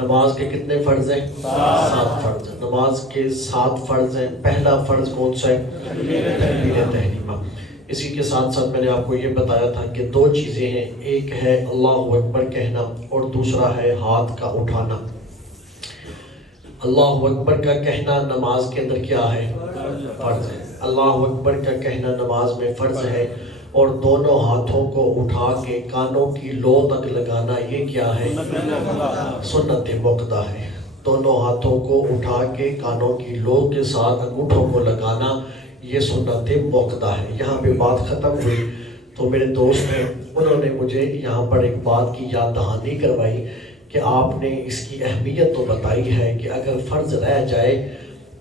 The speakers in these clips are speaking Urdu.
نماز کے کتنے فرض ہیں؟ 7 فرض ہیں۔ نماز کے 7 فرض ہیں۔ پہلا فرض کون سا ہے؟ تکبیر تحریمہ۔ اسی کے ساتھ ساتھ میں نے آپ کو یہ بتایا تھا کہ 2 چیزیں ہیں، ایک ہے اللہ اکبر کہنا اور دوسرا ہے ہاتھ کا اٹھانا۔ اللہ اکبر کا کہنا نماز کے اندر کیا ہے؟ فرض ہے۔ اللہ اکبر کا کہنا نماز میں فرض ہے، اور دونوں ہاتھوں کو اٹھا کے کانوں کی لو تک لگانا یہ کیا ہے؟ سنت موقدہ ہے۔ دونوں ہاتھوں کو اٹھا کے کانوں کی لو کے ساتھ انگوٹھوں کو لگانا یہ سنت موقدہ ہے۔ یہاں پہ بات ختم ہوئی تو میرے دوست ہیں، انہوں نے مجھے یہاں پر ایک بات کی یاد دہانی کروائی کہ آپ نے اس کی اہمیت تو بتائی ہے کہ اگر فرض رہ جائے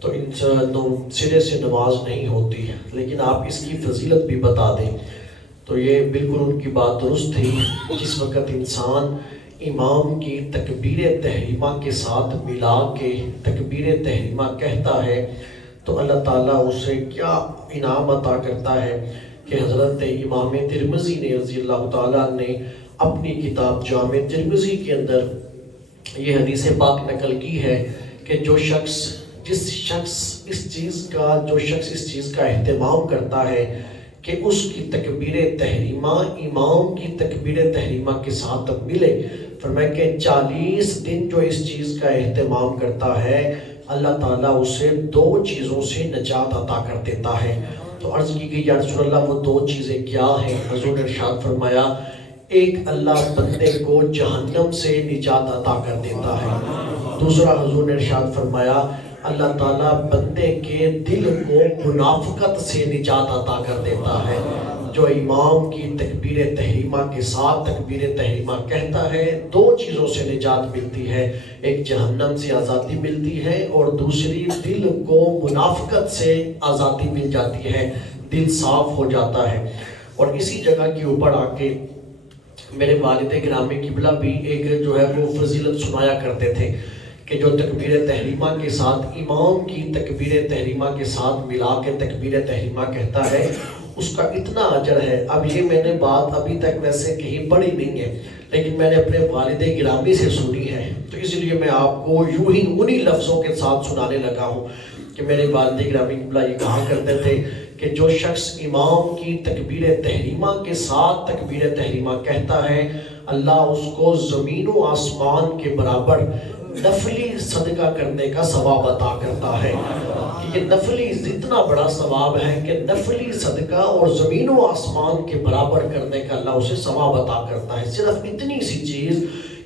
تو ان سرے سے نماز نہیں ہوتی، لیکن آپ اس کی فضیلت بھی بتا دیں۔ تو یہ بالکل ان کی بات درست تھی۔ جس وقت انسان امام کی تکبیر تحریمہ کے ساتھ ملا کے تکبیر تحریمہ کہتا ہے تو اللہ تعالیٰ اسے کیا انعام عطا کرتا ہے کہ حضرت امام ترمذی نے رضی اللہ تعالیٰ نے اپنی کتاب جامع ترمذی کے اندر یہ حدیث پاک نقل کی ہے کہ جو شخص اس چیز کا اہتمام کرتا ہے کہ اس کی تکبیر تحریمہ امام کی تکبیر تحریمہ کے ساتھ ملے، فرمایا کہ 40 دن جو اس چیز کا اہتمام کرتا ہے اللہ تعالیٰ اسے 2 چیزوں سے نجات عطا کر دیتا ہے۔ تو عرض کی گئی یا رسول اللہ وہ 2 چیزیں کیا ہیں؟ حضور نے ارشاد فرمایا ایک اللہ بندے کو جہنم سے نجات عطا کر دیتا ہے، دوسرا حضور نے ارشاد فرمایا اللہ تعالیٰ بندے کے دل کو منافقت سے نجات عطا کر دیتا ہے۔ جو امام کی تکبیر تحریمہ کے ساتھ تکبیر تحریمہ کہتا ہے 2 چیزوں سے نجات ملتی ہے، ایک جہنم سے آزادی ملتی ہے اور دوسری دل کو منافقت سے آزادی مل جاتی ہے، دل صاف ہو جاتا ہے۔ اور اسی جگہ کے اوپر آ کے میرے والد گرامی قبلہ بھی ایک جو ہے وہ فضیلت سنایا کرتے تھے کہ جو تکبیر تحریمہ کے ساتھ امام کی تکبیر تحریمہ کے ساتھ ملا کے تکبیر تحریمہ کہتا ہے اس کا اتنا اجر ہے۔ اب یہ میں نے بات ابھی تک ویسے کہیں پڑھی نہیں ہے، لیکن میں نے اپنے والد گرامی سے سنی ہے، تو اس لیے میں آپ کو یوں ہی انہی لفظوں کے ساتھ سنانے لگا ہوں کہ میرے والد گرامی قبلہ یہ کہا کرتے تھے کہ جو شخص امام کی تکبیر تحریمہ کے ساتھ تکبیر تحریمہ کہتا ہے اللہ اس کو زمین و آسمان کے برابر نفلی صدقہ کرنے کا ثواب عطا کرتا ہے۔ کہ یہ نفلی اتنا بڑا ثواب ہے کہ نفلی صدقہ اور زمین و آسمان کے برابر کرنے کا اللہ اسے ثواب عطا کرتا ہے۔ صرف اتنی سی چیز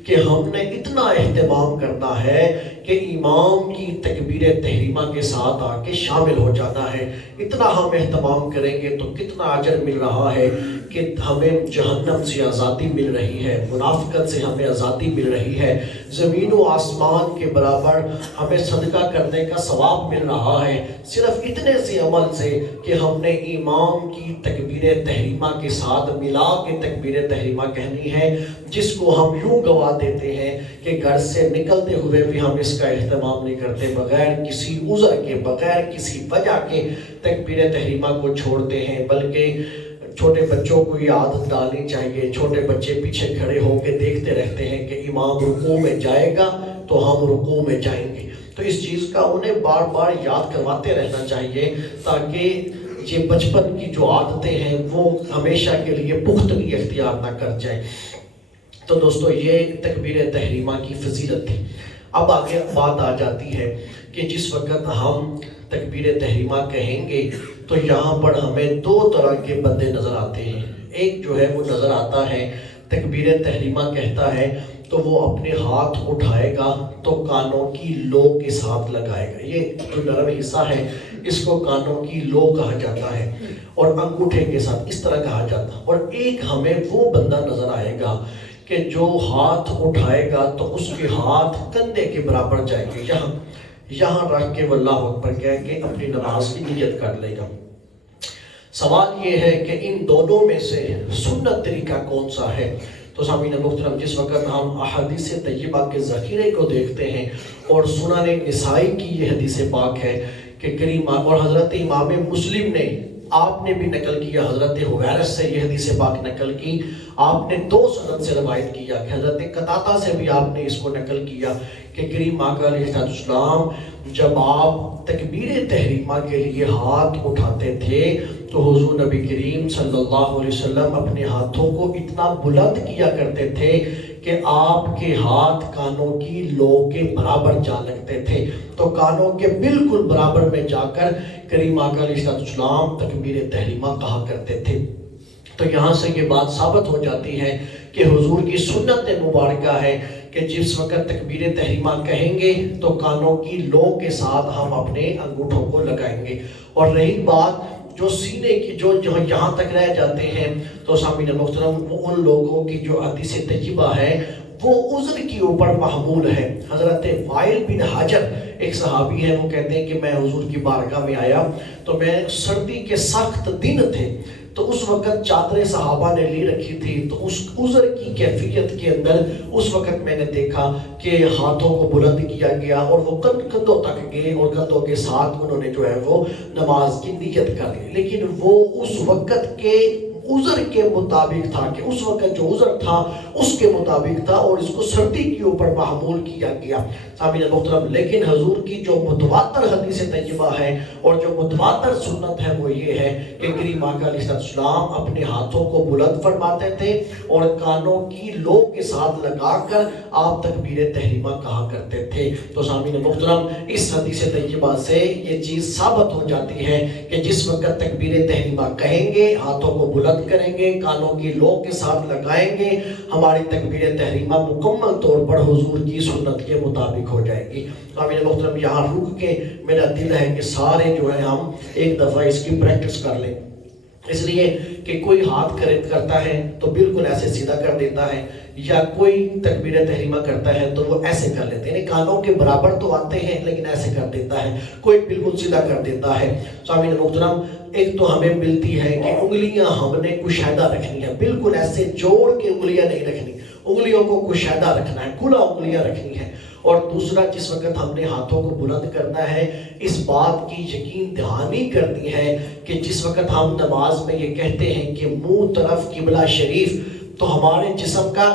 کہ ہم نے اتنا اہتمام کرنا ہے کہ امام کی تکبیر تحریمہ کے ساتھ آ کے شامل ہو جانا ہے۔ اتنا ہم اہتمام کریں گے تو کتنا اجر مل رہا ہے کہ ہمیں جہنم سے آزادی مل رہی ہے، منافقت سے ہمیں آزادی مل رہی ہے، زمین و آسمان کے برابر ہمیں صدقہ کرنے کا ثواب مل رہا ہے، صرف اتنے سے عمل سے کہ ہم نے امام کی تکبیر تحریمہ کے ساتھ ملا کے تکبیر تحریمہ کہنی ہے، جس کو ہم یوں گوا دیتے ہیں کہ گھر سے نکلتے ہوئے بھی ہم اس کا اہتمام نہیں کرتے، بغیر کسی عذر کے بغیر کسی وجہ کے تکبیر تحریمہ کو چھوڑتے ہیں۔ بلکہ چھوٹے بچوں کو یہ عادت ڈالنی چاہیے، چھوٹے بچے پیچھے کھڑے ہو کے دیکھتے رہتے ہیں کہ امام رکوع میں جائے گا تو ہم رکوع میں جائیں گے، تو اس چیز کا انہیں بار بار یاد کرواتے رہنا چاہیے تاکہ یہ بچپن کی جو عادتیں ہیں وہ ہمیشہ کے لیے پختگی اختیار نہ کر جائیں۔ تو دوستو یہ تکبیر تحریمہ کی فضیلت تھی۔ اب آگے بات آ جاتی ہے کہ جس وقت ہم تکبیر تحریمہ کہیں گے تو یہاں پر ہمیں 2 طرح کے بندے نظر آتے ہیں۔ ایک جو ہے وہ نظر آتا ہے تکبیر تحریمہ کہتا ہے تو وہ اپنے ہاتھ اٹھائے گا تو کانوں کی لو کے ساتھ لگائے گا، یہ جو نرم حصہ ہے اس کو کانوں کی لو کہا جاتا ہے، اور انگوٹھے کے ساتھ اس طرح کہا جاتا ہے۔ اور ایک ہمیں وہ بندہ نظر آئے گا کہ جو ہاتھ اٹھائے گا تو اس کے ہاتھ کندھے کے برابر جائیں گے، یہاں رکھ کے وہ اللہ اکبر کہہ کے اپنی نماز کی نیت کر لے گا۔ سوال یہ ہے کہ ان دونوں میں سے سنت طریقہ کون سا ہے؟ تو سامعین محترم جس وقت ہم احادیث طیبہ کے ذخیرے کو دیکھتے ہیں اور سنن نسائی کی یہ حدیث پاک ہے کہ کریمہ اور حضرت امام مسلم نے آپ نے بھی نقل کیا حضرت حویرث سے یہ حدیث پاک نقل کی، آپ نے 2 سند سے روایت کیا کہ حضرت قتادہ سے بھی آپ نے اس کو نقل کیا کہ کریم آقا علیہ السلام جب آپ تکبیر تحریمہ کے لیے ہاتھ اٹھاتے تھے تو حضور نبی کریم صلی اللہ علیہ وسلم اپنے ہاتھوں کو اتنا بلند کیا کرتے تھے کہ آپ کے ہاتھ کانوں کی لو کے برابر جا لگتے تھے، تو کانوں کے بالکل برابر میں جا کر کریم آقا علیہ السلام تکبیر تحریمہ کہا کرتے تھے۔ تو یہاں سے یہ بات ثابت ہو جاتی ہے کہ حضور کی سنت مبارکہ ہے کہ جس وقت تکبیر تحریمہ کہیں گے تو کانوں کی لو کے ساتھ ہم اپنے انگوٹھوں کو لگائیں گے۔ اور رہی بات جو سینے کی جو یہاں تک رہ جاتے ہیں تو سامعین محترم، وہ ان لوگوں کی جو حدیث طیبہ ہے وہ عذر کے اوپر محمول ہے۔ حضرت وائل بن حجر ایک صحابی ہے، وہ کہتے ہیں کہ میں حضور کی بارگاہ میں آیا تو میں سردی کے سخت دن تھے، تو اس وقت چادریں صحابہ نے لی رکھی تھی، تو اس عذر کی کیفیت کے اندر اس وقت میں نے دیکھا کہ ہاتھوں کو بلند کیا گیا اور وہ کندھوں تک گئے اور کندھوں کے ساتھ انہوں نے جو ہے وہ نماز کی نیت کر لی، لیکن وہ اس وقت کے عذر کے مطابق تھا کہ اس وقت جو عذر تھا اس کے مطابق تھا اور اس کو سردی کے اوپر محمول کیا گیا۔ سامعین محترم، لیکن حضور کی جو متواتر حدیث طیبہ ہے اور جو متواتر سنت ہے وہ یہ ہے کہ کریم آقا علیہ السلام اپنے ہاتھوں کو بلند فرماتے تھے اور کانوں کی لو کے ساتھ لگا کر آپ تکبیر تحریمہ کہا کرتے تھے۔ تو سامعین محترم، اس حدیث طیبہ سے یہ چیز ثابت ہو جاتی ہے کہ جس وقت تکبیر تحریمہ کہیں گے، ہاتھوں کو بلند کریں گے، کانوں کی لو کے ساتھ لگائیں گے، ہماری تکبیر تحریمہ مکمل طور پر حضور کی سنت کے مطابق ہو جائے گی۔ آمین محترم، یہاں رک کے میرا دل ہے کہ سارے جو ہے ہم ایک دفعہ اس کی پریکٹس کر لیں، اس لیے کہ کوئی ہاتھ کرتا ہے تو بالکل ایسے سیدھا کر دیتا ہے، یا کوئی تکبیر تحریمہ کرتا ہے تو وہ ایسے کر لیتے ہیں، کانوں کے برابر تو آتے ہیں لیکن ایسے کر دیتا ہے، کوئی بالکل سیدھا کر دیتا ہے۔ آمین محترم، ایک تو ہمیں ملتی ہے کہ انگلیاں ہم نے کشادہ رکھنی ہے، بالکل ایسے جوڑ کے انگلیاں نہیں رکھنی، انگلیوں کو کشادہ رکھنا ہے، کھلا انگلیاں رکھنی ہے۔ اور دوسرا، جس وقت ہم نے ہاتھوں کو بلند کرنا ہے، اس بات کی یقین دہانی کرنی ہے کہ جس وقت ہم نماز میں یہ کہتے ہیں کہ منہ طرف قبلہ شریف، تو ہمارے جسم کا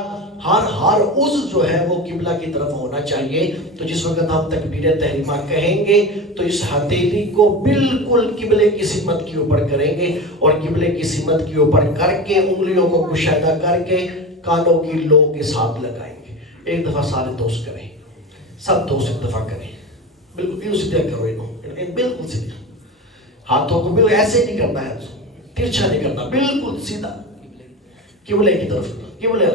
ہر عضو جو ہے وہ قبلہ کی طرف ہونا چاہیے۔ تو جس وقت ہم تکبیر تحریمہ کہیں گے تو اس ہتھیلی کو بالکل قبلے کی سمت کے اوپر کریں گے اور قبلے کی سمت کے اوپر کر کے انگلیوں کو کشادہ کر کے کانوں کی لو کے ساتھ لگائیں گے۔ ایک دفعہ سارے دوست کریں، سب دوست ایک دفعہ کریں، بالکل یوں سیدھا کرو، بالکل سیدھا، ہاتھوں کو بالکل ایسے نہیں کرنا ہے، ترچھا نہیں کرنا، بالکل سیدھا قبلے کی طرف، قبلے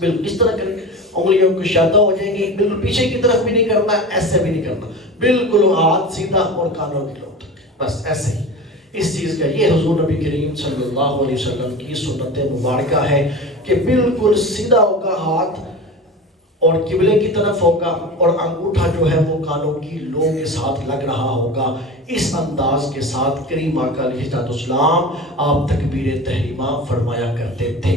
بالکل اس طرح کریں، انگلیوں کو کشادہ ہو جائیں گی، بالکل پیچھے کی طرف بھی نہیں کرنا، ایسے بھی نہیں کرنا، بالکل ہاتھ سیدھا اور کانوں کی لو تک، بس ایسے ہی۔ اس چیز کا یہ حضور نبی کریم صلی اللہ علیہ وسلم کی سنت مبارکہ ہے کہ بالکل سیدھا ہوگا ہاتھ اور قبلے کی طرف ہوگا اور انگوٹھا جو ہے وہ کانوں کی لو کے ساتھ لگ رہا ہوگا۔ اس انداز کے ساتھ کریم آقا علیہ السلام آپ تکبیر تحریمہ فرمایا کرتے تھے۔